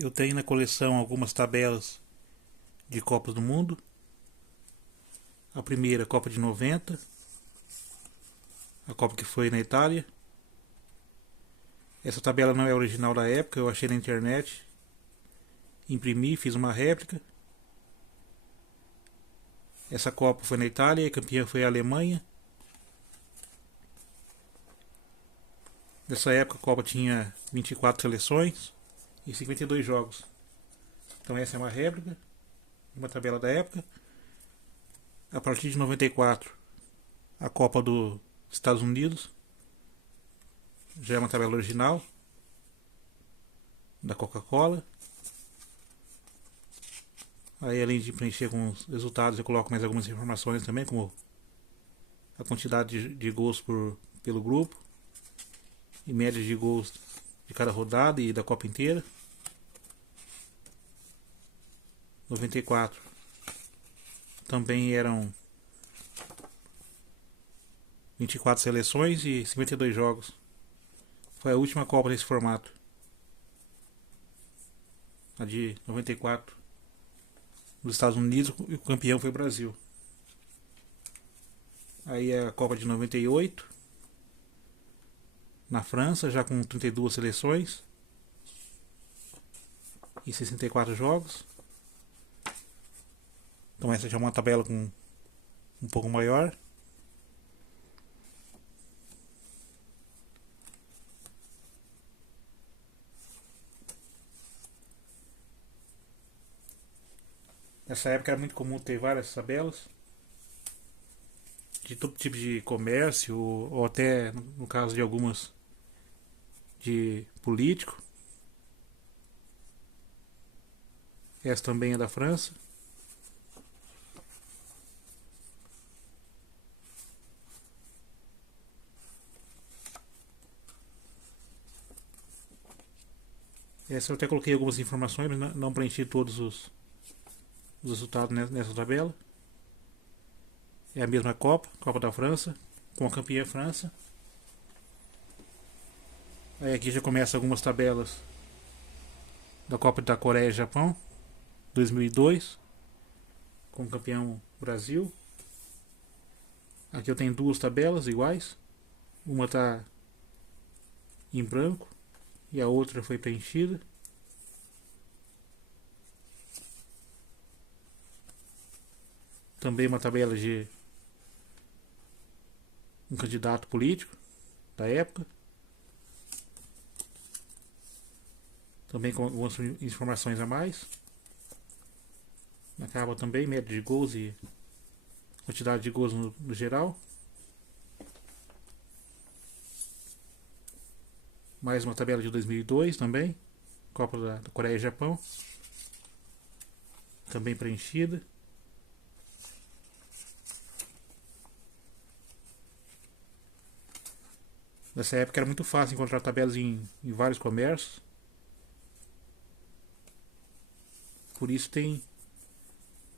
Eu tenho na coleção algumas tabelas de Copas do Mundo. A primeira, Copa de 90, a Copa que foi na Itália. Essa tabela não é original da época, eu achei na internet, imprimi, fiz uma réplica. Essa Copa foi na Itália e a campeã foi a Alemanha. Nessa época a Copa tinha 24 seleções e 52 jogos. Então essa é uma réplica, uma tabela da época. A partir de 94, a Copa dos Estados Unidos. Já é uma tabela original da Coca-Cola. Aí, além de preencher com os resultados, eu coloco mais algumas informações também, como a quantidade de gols pelo grupo e média de gols de cada rodada e da Copa inteira. 94 também eram 24 seleções e 52 jogos. Foi a última Copa desse formato. A de 94 nos Estados Unidos, e o campeão foi o Brasil. Aí a Copa de 98 na França, já com 32 seleções e 64 jogos. Então essa já é uma tabela com um pouco maior. Nessa época era muito comum ter várias tabelas de todo tipo de comércio, ou até no caso de algumas de político. Essa também é da França. Essa eu até coloquei algumas informações, mas não preenchi todos os resultados nessa tabela. É a mesma Copa, Copa da França, com a campeã França. Aí aqui já começa algumas tabelas da Copa da Coreia e Japão, 2002, com o campeão Brasil. Aqui eu tenho duas tabelas iguais. Uma está em branco e a outra foi preenchida. Também uma tabela de um candidato político da época. Também com algumas informações a mais. Na capa também, média de gols e quantidade de gols no geral. Mais uma tabela de 2002 também. Copa da Coreia e Japão. Também preenchida. Nessa época era muito fácil encontrar tabelas em vários comércios. Por isso tem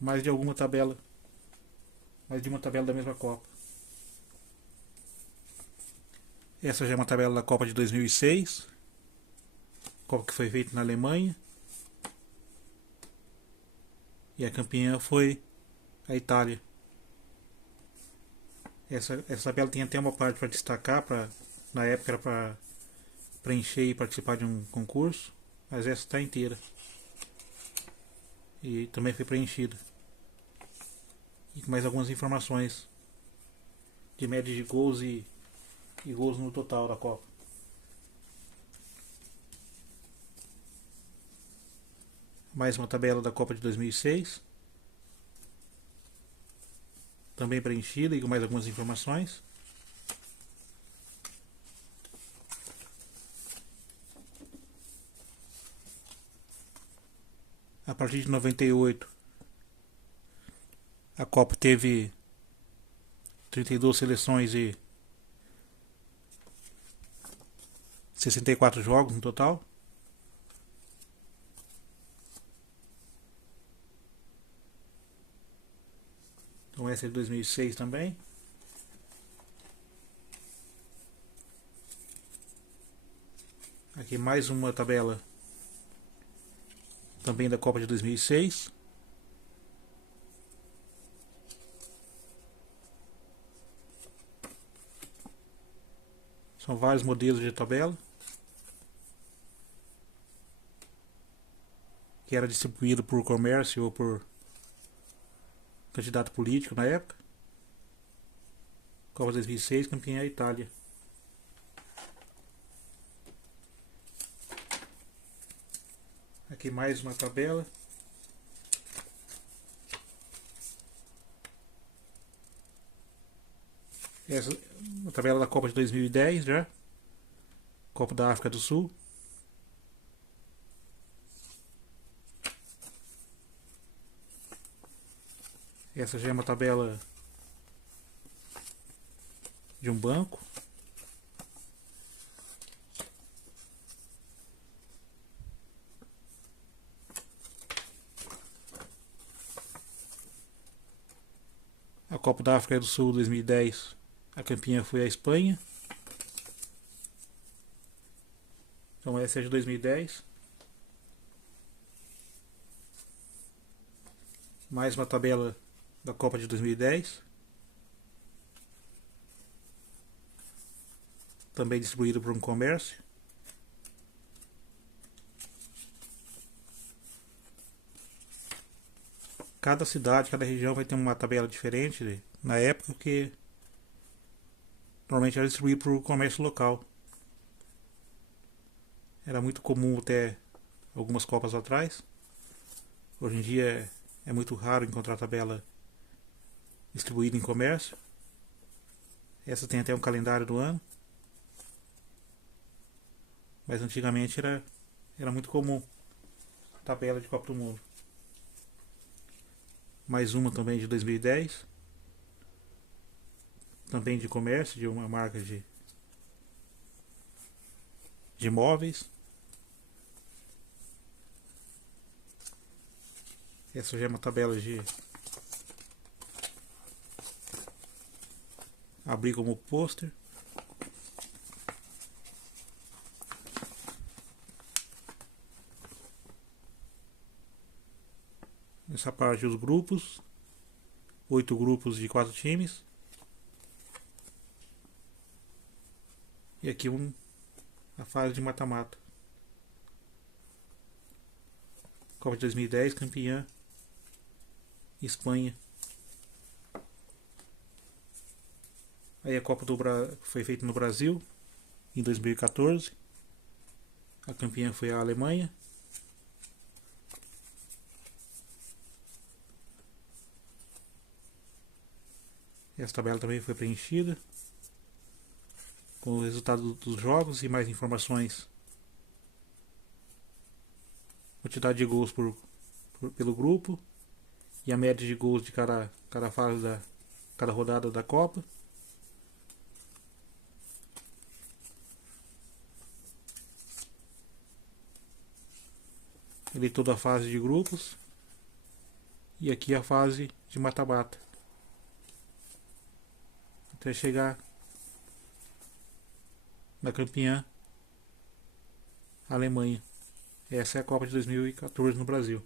mais de uma tabela da mesma Copa. Essa já é uma tabela da Copa de 2006, Copa que foi feita na Alemanha, e a campeã foi a Itália. Essa tabela tem até uma parte para destacar, na época era para preencher e participar de um concurso, mas essa está inteira e também foi preenchida, e com mais algumas informações de média de gols e gols no total da Copa. Mais uma tabela da Copa de 2006, também preenchida e com mais algumas informações. A partir de 98, a Copa teve 32 seleções e 64 jogos no total. Então essa é de 2006 também. Aqui mais uma tabela também da Copa de 2006. São vários modelos de tabela que era distribuído por comércio ou por candidato político na época. Copa 2006, campeã a Itália. Aqui mais uma tabela. Essa é a tabela da Copa de 2010 já. Copa da África do Sul. Essa já é uma tabela de um banco. A Copa da África do Sul 2010, a campeã foi a Espanha. Então essa é de 2010. Mais uma tabela da Copa de 2010. Também distribuído por um comércio. Cada cidade, cada região vai ter uma tabela diferente na época, que normalmente era distribuído por comércio local. Era muito comum até algumas Copas atrás. Hoje em dia é muito raro encontrar tabela distribuída em comércio. Essa tem até um calendário do ano. Mas antigamente era muito comum tabela de Copa do Mundo. Mais uma também de 2010. Também de comércio, de uma marca de móveis. Essa já é uma tabela de abrir como pôster. Essa parte dos grupos. 8 grupos de 4 times. E aqui a fase de mata-mata. Copa de 2010, campeã Espanha. Aí a Copa foi feita no Brasil em 2014. A campeã foi a Alemanha. Essa tabela também foi preenchida com o resultado dos jogos e mais informações. Quantidade de gols pelo grupo e a média de gols de cada fase cada rodada da Copa. Ali toda a fase de grupos e aqui a fase de mata-mata até chegar na campeã Alemanha. Essa é a Copa de 2014 no Brasil.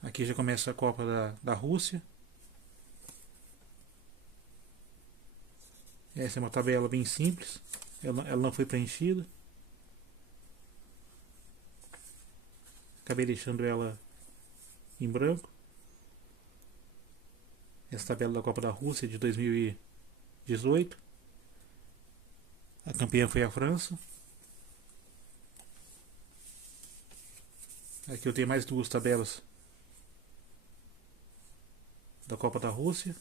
Aqui já começa a Copa da Rússia. Essa é uma tabela bem simples. Ela não foi preenchida. Acabei deixando ela em branco. Essa tabela da Copa da Rússia de 2018. A campeã foi a França. Aqui eu tenho mais 2 tabelas da Copa da Rússia.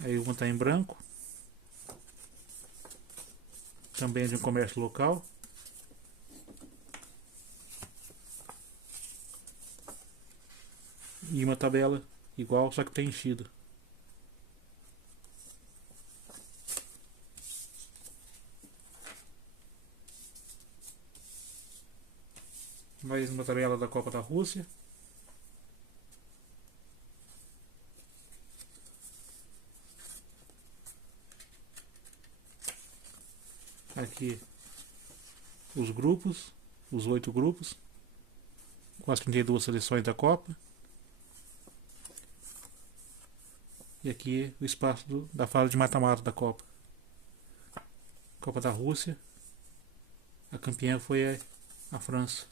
Aí uma está em branco. Também é de um comércio local. E uma tabela igual, só que preenchida. Mais uma tabela da Copa da Rússia. Aqui os grupos, os 8 grupos, com as 32 seleções da Copa. E aqui o espaço da fase de mata-mata da Copa. Copa da Rússia. A campeã foi a França.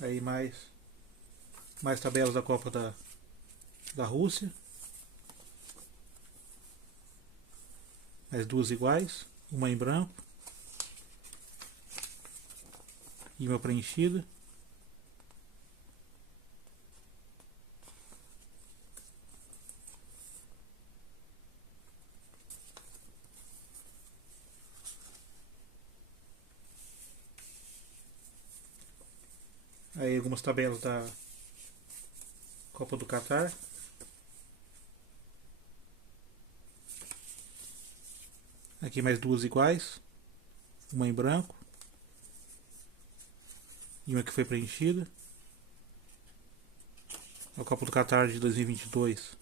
Aí mais tabelas da Copa da Rússia. Mais 2 iguais, uma em branco e uma preenchida. Aí algumas tabelas da Copa do Catar. Aqui mais 2 iguais, uma em branco e uma que foi preenchida. A Copa do Catar de 2022.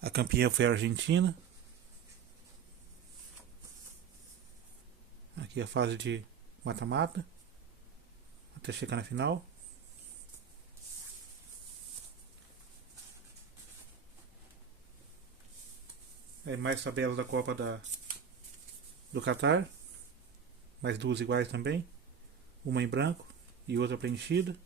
A campeã foi a Argentina. Aqui a fase de mata-mata até chegar na final. Aí mais tabelas da Copa do Catar. Mais 2 iguais também. Uma em branco e outra preenchida.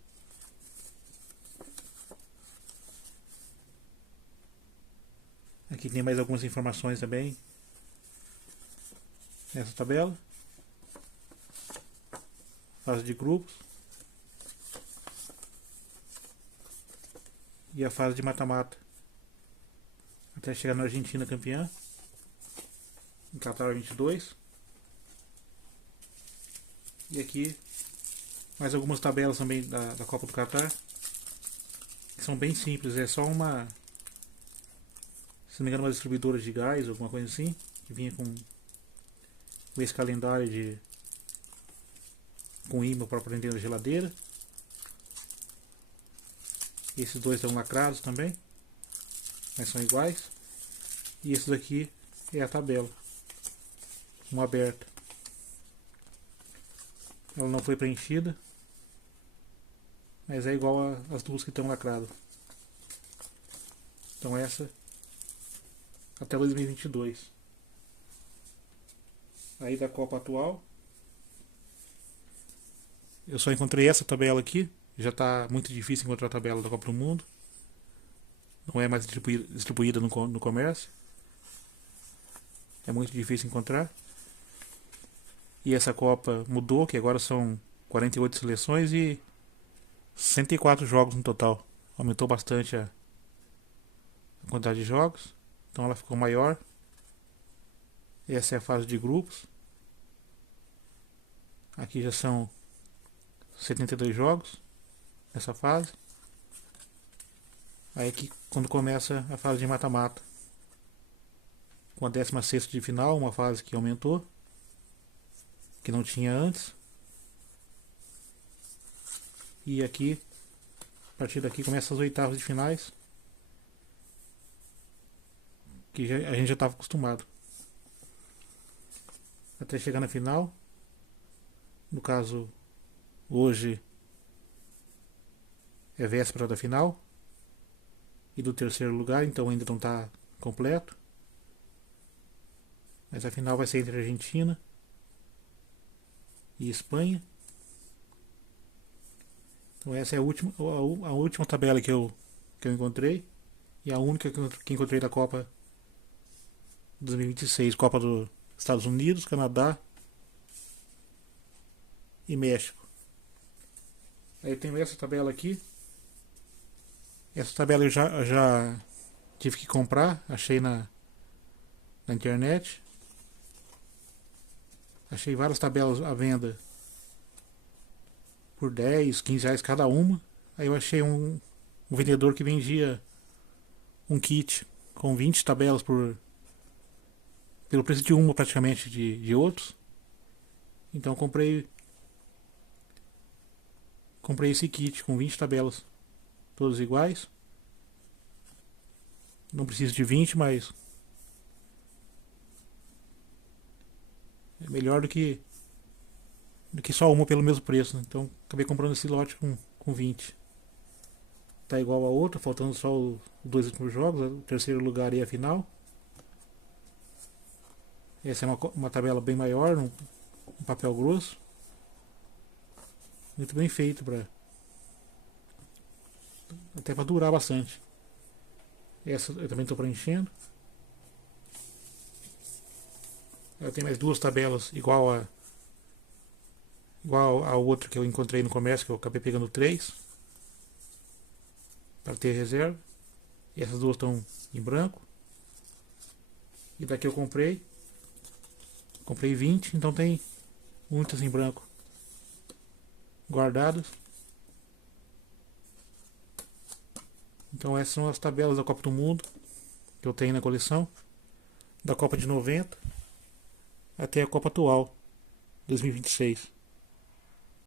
Aqui tem mais algumas informações também nessa tabela. Fase de grupos. E a fase de mata-mata até chegar na Argentina campeã em Qatar 22. E aqui mais algumas tabelas também da Copa do Catar, que são bem simples. É só uma, se não me engano, uma distribuidora de gás, alguma coisa assim, que vinha com esse calendário com imã para prender na geladeira. Esses dois estão lacrados também, mas são iguais. E esse daqui é a tabela, uma aberta. Ela não foi preenchida, mas é igual às duas que estão lacradas. Então essa até 2022. Aí da Copa atual, eu só encontrei essa tabela aqui. Já está muito difícil encontrar a tabela da Copa do Mundo. Não é mais distribuída no comércio. É muito difícil encontrar. E essa Copa mudou, que agora são 48 seleções e 64 jogos no total. Aumentou bastante a quantidade de jogos. Então ela ficou maior. Essa é a fase de grupos. Aqui já são 72 jogos nessa fase. Aí aqui quando começa a fase de mata-mata, com a 16ª de final, uma fase que aumentou, que não tinha antes. E aqui, a partir daqui começa as oitavas de finais, que a gente já estava acostumado. Até chegar na final. No caso, hoje é véspera da final e do terceiro lugar, então ainda não está completo. Mas a final vai ser entre Argentina e Espanha. Então essa é a última tabela que eu encontrei. E a única que encontrei da Copa 2026. Copa dos Estados Unidos, Canadá e México. Aí tem essa tabela aqui. Essa tabela eu já tive que comprar. Achei na internet. Achei várias tabelas à venda por 10, 15 reais cada uma. Aí eu achei um vendedor que vendia um kit com 20 tabelas por pelo preço de uma praticamente de outros. Então comprei esse kit com 20 tabelas, todas iguais. Não preciso de 20, mas é melhor do que só uma pelo mesmo preço, né? Então acabei comprando esse lote com 20. Tá igual a outra, faltando só os dois últimos jogos, o terceiro lugar e a final. Essa é uma tabela bem maior, um papel grosso. Muito bem feito, até para durar bastante. Essa eu também estou preenchendo. Eu tenho mais duas tabelas igual a outra que eu encontrei no comércio, que eu acabei pegando 3 para ter reserva. E essas duas estão em branco. E daqui eu comprei 20, então tem muitas em branco guardadas. Então essas são as tabelas da Copa do Mundo que eu tenho na coleção, da Copa de 90 até a Copa atual, 2026.